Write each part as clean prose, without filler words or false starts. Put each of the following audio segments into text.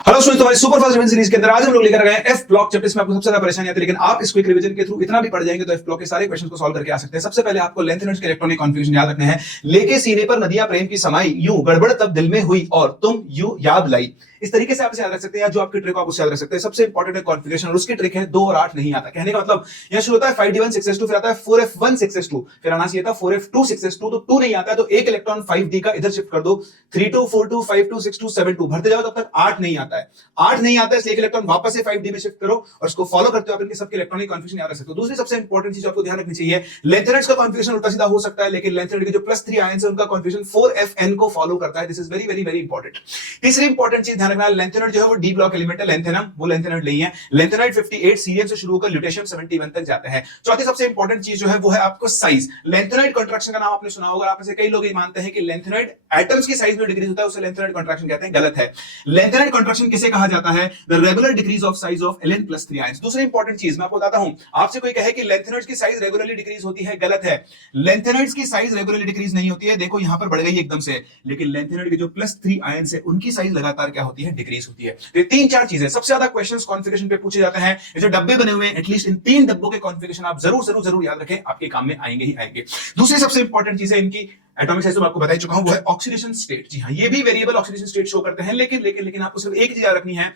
Hello students, हमारी super fast revision series के अंदर आज हम लोग लेकर गए एफ ब्लॉक चैप्टर्स में। आपको सबसे ज्यादा परेशानी आती है, लेकिन आप इस क्विक रिवीजन के थ्रू इतना भी पढ़ जाएंगे तो एफ ब्लॉक के सारे क्वेश्चंस को सॉल्व करके आ सकते हैं। सबसे पहले आपको लेंथ यूनिट्स के इलेक्ट्रॉनिक कॉन्फ़िगरेशन याद रखने हैं। लेके सीने पर नदियां प्रेम की समाई, यूं गड़बड़ तब दिल में हुई और तुम यूं याद लाई। इस तरीके से आप इसे याद रख सकते हैं, या जो आपकी ट्रिक आप उससे याद रख सकते हैं। सबसे इंपॉर्टेंट है कॉन्फ़िगरेशन, और उसकी ट्रिक है 2 और 8 नहीं आता। कहने का मतलब यह शुरू होता है 5d1 6s2, फिर आता है 4f1 6s2, फिर आना चाहिए था 4f2 6s2। तो 2 नहीं आता है तो एक इलेक्ट्रॉन 5d का इधर शिफ्ट कर दो, 3 2 4 2 5 2 6 2 7 2 भरते जाओ, तब तक 8 नहीं आता है। 8 नहीं आता है इसलिए एक इलेक्ट्रॉन वापस से 5d में शिफ्ट करो और इसको फॉलो करते हो आप इनके सबके इलेक्ट्रॉनिक कॉन्फ़िगरेशन याद रख सकते हो। दूसरी सबसे इंपॉर्टेंट चीज आपको ध्यान रखनी चाहिए, लेंथ यूनिट्स का कॉन्फ़िगरेशन उल्टा सीधा हो सकता है, लेकिन लेंथ यूनिट के जो +3 आयंस है उनका कॉन्फ़िगरेशन 4fn को फॉलो करता है। This is very very very important. तीसरी इंपॉर्टेंट चीज ध्यान रखना, लेंथ यूनिट जो है वो डी ब्लॉक एलिमेंट है, लेंथेनम वो लेंथ यूनिट नहीं है। लेंथ यूनिट 58 सीरियम से शुरू होकर ल्यूटेशियम 71 तक जाते हैं। चौथी सबसे इंपॉर्टेंट चीज जो है वो है आपको साइज। लेंथ यूनिट कॉन्ट्रैक्शन का नाम आपने सुना होगा, आप में से कई लोग ये मानते हैं कि लेंथ यूनिट एटम्स की साइज में डिक्रीज होता है, उसे लेंथ यूनिट कॉन्ट्रैक्शन कहते हैं। गलत है। लेंथ यूनिट कॉन्ट्रैक्शन किसे कहा जाता है? The regular decrease of size of Ln + 3 ions. दूसरी इंपॉर्टेंट चीज मैं आपको बताता हूं, आपसे कोई कहे कि लेंथ यूनिट्स की साइज रेगुलरली डिक्रीज होती है, गलत है। लेंथ यूनिट्स की साइज रेगुलरली डिक्रीज नहीं होती है। देखो यहां पर बढ़ गई एकदम से, लेकिन लेंथ यूनिट के जो +3 आयंस है उनकी साइज लगातार क्या होती है? डिक्रीज होती है। तो ये 3-4 चीजें सबसे ज्यादा क्वेश्चंस कॉन्फ़िगरेशन पे पूछे जाते हैं। ये जो डब्बे बने हुए हैं, एटलीस्ट इन 3 डब्बों के कॉन्फ़िगरेशन आप जरूर जरूर जरूर याद रखें, आपके काम में आएंगे ही आएंगे। दूसरी सबसे इंपॉर्टेंट चीज है इनकी एटॉमिक साइज, तो मैं आपको बता ही चुका हूं, वो है ऑक्सीडेशन स्टेट। जी हां, ये भी वेरिएबल ऑक्सीडेशन स्टेट शो करते हैं, लेकिन लेकिन लेकिन आपको सिर्फ एक चीज याद रखनी है,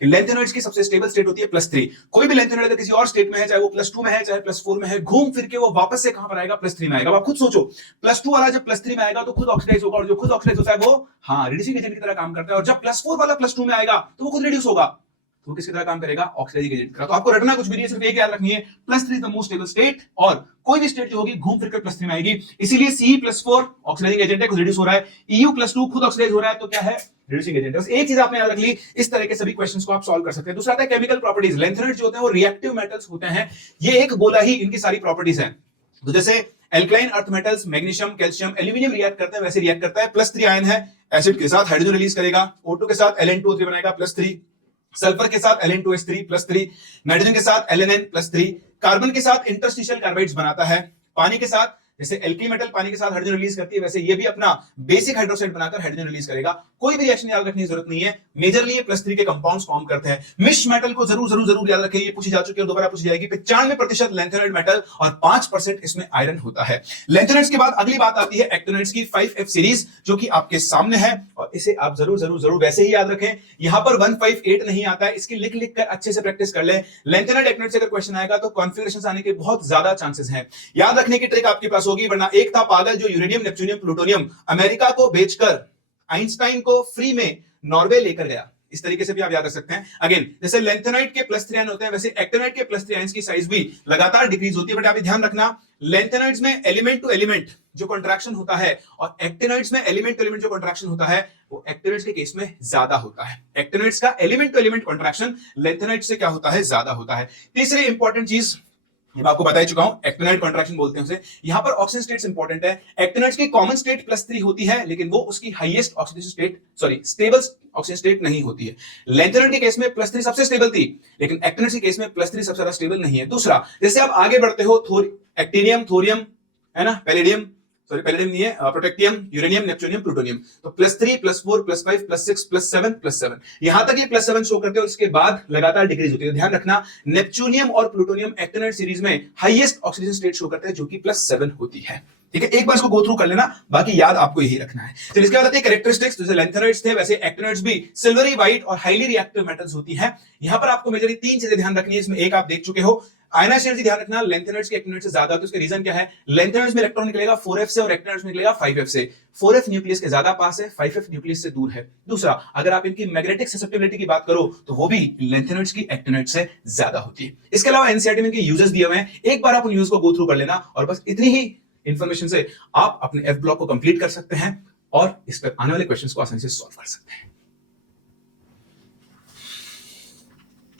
लेंथ यूनिट्स की सबसे स्टेबल स्टेट होती है +3। कोई भी लेंथ यूनिट अगर किसी और स्टेट में है, चाहे वो +2 में है चाहे +4 में है, घूम फिर के वो वापस से कहां पर आएगा? +3 में आएगा। आप खुद सोचो, +2 वाला जब +3 में आएगा तो खुद ऑक्सीडाइज होगा, और जो खुद ऑक्सीडाइज होता है वो रिड्यूसिंग एजेंट की तरह काम करता है। और जब +4 वाला +2 में आएगा तो वो खुद रिड्यूस होगा, तो किसकी तरह काम करेगा? ऑक्सीडाइजिंग एजेंट की तरह। तो आपको रटना कुछ भी नहीं है, सिर्फ एक याद रखनी है, +3 is the most stable state, और कोई भी स्टेट जो होगी घूम फिर कर +3 में आएगी। इसीलिए Ce+4 ऑक्सीडाइजिंग एजेंट है, खुद रिड्यूस हो रहा है। Eu+2 खुद ऑक्सीडाइज हो रहा है, तो क्या है? रिड्यूसिंग एजेंट है। बस एक चीज आपने याद रख ली, इस तरह के सभी क्वेश्चंस को आप सॉल्व कर सकते हैं। दूसरा आता है केमिकल प्रॉपर्टीज। लेंथ यूनिट जो होते हैं वो रिएक्टिव मेटल्स होते हैं, ये एक गोला ही इनकी सारी प्रॉपर्टीज हैं। तो जैसे alkaline earth metals, magnesium, calcium, aluminium react करते हैं, वैसे रिएक्ट करता है। +3 आयन है, एसिड के साथ हाइड्रोजन रिलीज करेगा, O2 के साथ Ln2O3 बनाएगा +3, सल्फर के साथ Ln2S3 +3, नाइट्रोजन के साथ LNN +3, कार्बन के साथ इंटरस्टिशियल कार्बाइड्स बनाता है, पानी के साथ जैसे एल्की मेटल पानी के साथ हाइड्रोजन रिलीज करती है, वैसे ये भी अपना बेसिक हाइड्रोक्साइड बनाकर हाइड्रोजन रिलीज करेगा। कोई भी रिएक्शन याद रखने की जरूरत नहीं है, मेजरली ये +3 के कंपाउंड्स फॉर्म करते हैं। मिक्स मेटल को जरूर जरूर जरूर याद रखें, ये पूछी जा चुकी है और दोबारा पूछी जाएगी। 95% लेंथ यूनिट मेटल और 5% इसमें आयरन होता है। लेंथ यूनिट्स के बाद अगली बात आती है एक्टिनोइड्स की 5F सीरीज, जो कि आपके सामने है, और इसे आप जरूर जरूर जरूर वैसे ही याद रखें। यहां पर 158 नहीं आता है, इसकी लिख लिख कर अच्छे से प्रैक्टिस कर ले। लेंथ यूनिट एक्टिनोइड से अगर क्वेश्चन आएगा तो कॉन्फ़िगरेशंस आने के बहुत ज्यादा चांसेस हैं। याद रखने की ट्रिक आपके पास होगी, वरना एक था पागल जो यूरेनियम, नेपच्यूनियम, प्लूटोनियम अमेरिका को बेचकर आइंस्टाइन को फ्री में नॉर्वे लेकर गया। इस तरीके से भी आप याद रख सकते हैं। अगेन जैसे लेंथेनाइट के +3 आयन होते हैं, वैसे एक्टिनाइट के +3 आयंस की साइज भी लगातार डिक्रीज होती है। बट आप ध्यान रखना, लेंथेनाइट्स में एलिमेंट टू एलिमेंट जो कॉन्ट्रैक्शन होता है, और एक्टिनाइट्स में एलिमेंट टू एलिमेंट जो कॉन्ट्रैक्शन होता है, वो एक्टिनाइट्स के केस में ज्यादा होता है। एक्टिनाइट्स का element to element contraction lanthanide से क्या होता है? ज्यादा होता है। तीसरी इंपॉर्टेंट चीज मैं आपको बता चुका हूं, एक्टिनाइट कॉन्ट्रैक्शन बोलते हैं उसे। यहां पर ऑक्सीजन स्टेट्स इंपॉर्टेंट है। एक्टिनाइट्स की कॉमन स्टेट +3 होती है, लेकिन वो उसकी highest oxidation state, stable oxygen state नहीं होती है। लेंथेनाइट के केस में +3 सबसे स्टेबल थी, लेकिन एक्टिनाइट्स के केस में +3 सबसे ज्यादा स्टेबल नहीं है। दूसरा, जैसे आप आगे बढ़ते हो, एक्टिनियम, थोरियम है ना, पैलेडियम नहीं है, प्रोटेक्टियम, यूरेनियम, नेपच्यूनियम, प्लूटोनियम, तो +3 +4 +5 +6 +7 +7, यहां तक ये +7 शो करते हैं, और इसके बाद लगातार डिक्रीज होती है। ध्यान रखना, नेपच्यूनियम और प्लूटोनियम एक्टिनाइट सीरीज में हाईएस्ट ऑक्सीडेशन स्टेट शो करते हैं, जो कि +7 होती है। ठीक है, एक बार इसको गो थ्रू कर लेना, बाकी याद आपको यही रखना है। चलिए इसके बाद आती है कैरेक्टरिस्टिक्स। जैसे लेंथेनाइट्स थे, वैसे एक्टिनाइट्स भी सिल्वरी व्हाइट और हाईली रिएक्टिव मेटल्स होती हैं। यहां पर आपको मेजरली 3 चीजें ध्यान रखनी है, इसमें एक आप देख चुके हो, आयनाइज एनर्जी ध्यान रखना, लेंथेनाइट्स के एक्टिनाइट्स से ज्यादा। तो इसका रीजन क्या है? लेंथेनाइट्स में इलेक्ट्रॉन निकलेगा 4f से और एक्टिनाइट्स में निकलेगा 5f से। 4f न्यूक्लियस के ज्यादा पास है, 5f न्यूक्लियस से दूर है। दूसरा, अगर आप इनकी मैग्नेटिक ससेप्टिबिलिटी की बात करो तो वो भी लेंथेनाइट्स की एक्टिनाइट्स से ज्यादा होती है। इसके अलावा एनसीईआरटी में इनके यूजेस दिए हुए हैं, एक बार आप उन यूज को गो थ्रू कर लेना, और बस इतनी ही इंफॉर्मेशन से आप अपने एफ ब्लॉक को कंप्लीट कर सकते हैं और इस पर आने वाले क्वेश्चंस को आसानी से सॉल्व कर सकते हैं।